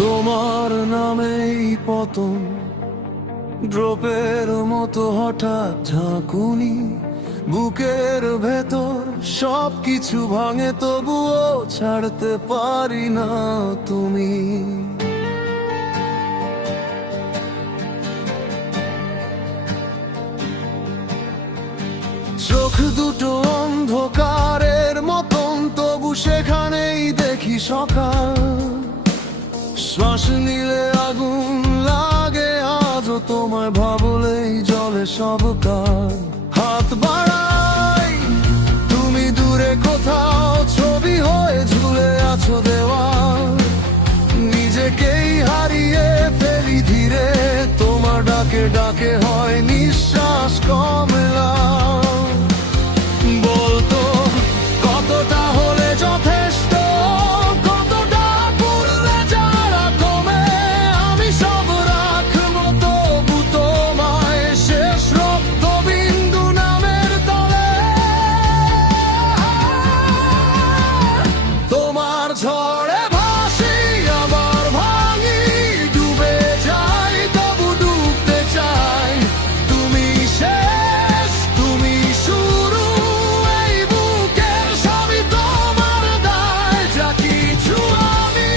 তোমার নামেই পতন, ড্রপের মতো হঠাৎ ঝাঁকুনি, বুকের ভেতর সবকিছু ভাঙে তবুও ছাড়তে পারি না তুমি। চোখ দুটো অন্ধকারের মতন, তবু সেখানেই দেখি সকাল। শ্বাস নিলে আগুন লাগে, আজও তোমায় ভাবলেই জলে সব কাল। হাত বাড়াই, তুমি দূরে কোথাও, ছবি হয়ে ঝুলে আছো দেওয়াল। নিজেকেই হারিয়ে ফেলি ধীরে, তোমার ডাকে ডাকে হয় নিঃশ্বাস কমলা। বলতো কতটা হলে যথেষ্ট, ঝড়ে ভাসি আবার ভাঙি, ডুবে যাই তবু ডুবতে চাই। তুমি শেষ, তুমি শুরু, এই বুকের সবই তোমার দায়। যা কিছু আমি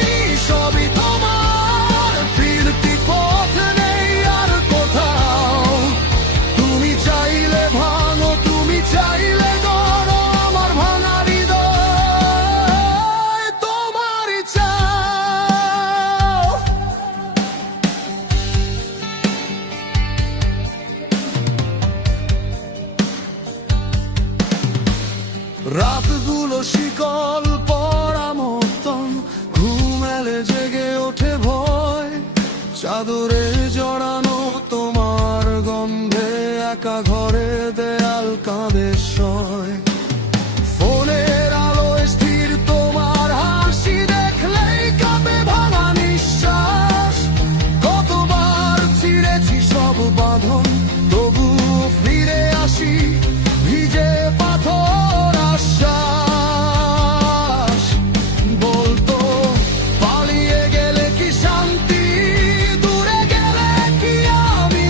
সবই তোমার, ফিরতি পথ নেই আর কোথাও। তুমি চাইলে ভাঙো, তুমি চাইলে গড়ো আমার ভাঙা হৃদয়। রাতগুলো শিকল পড়া মতন, ঘুম এলে জেগে ওঠে ভয়। চাদরে জড়ানো তোমার গন্ধে, একা ঘরে দেয়াল কাঁদে সয়। ফোনের আলোয় স্থির তোমার হাসি, দেখলেই কাঁপে ভাঙা নিঃশ্বাস। কতবার ছিঁড়েছি সব বাঁধন, তবু ফিরে আসি ভিজে পাথর আশ্বাস। বলতো পালিয়ে গেলে কি শান্তি, দূরে গেলে কি আমি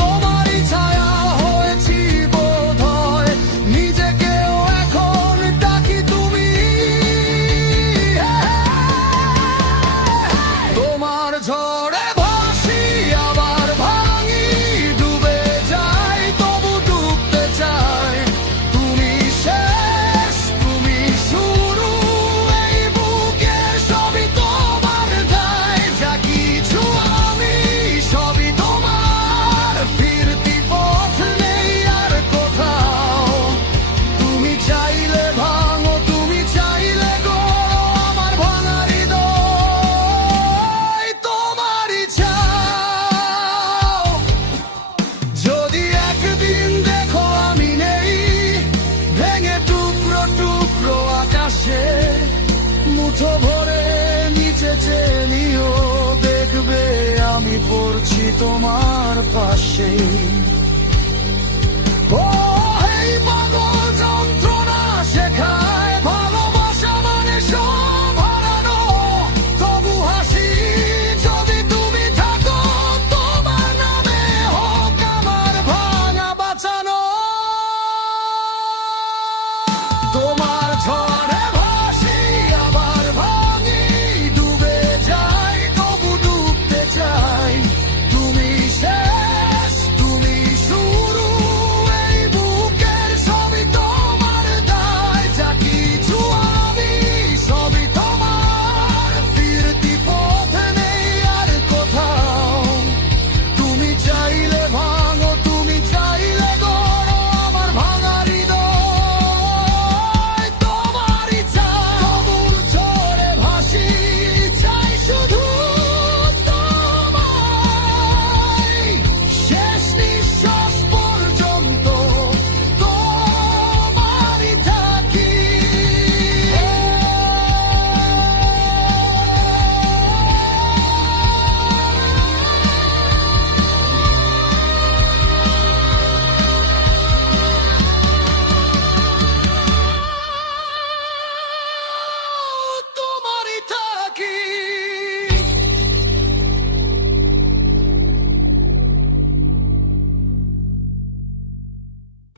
তোমারই ছায়া হয়েছি বোধহয়। নিজেকেও এখন ডাকি তুমি। তোমার ঝড়ে ভাসি আবার ভাঙি, ডুবে যাই তবু ডুবতে চাই। তুমি শেষ, তুমি শুরু, এই বুকে সবই তোমার দায়। যা কিছু আমি সবই তোমার, ফিরতি পথ নেই আর কোথাও। তুমি চাইলে ভাঙো, তুমি চাইলে গড়ো আমার ভাঙা হৃদয়। তোমারই চাও, যদি একদিন দেখো আমি নেই, ভেঙে টুকরো টুকরো আকাশে, মুঠো ভরে নিচে চেয়ে নিও, দেখবে আমি পড়ছি তোমার পাশে।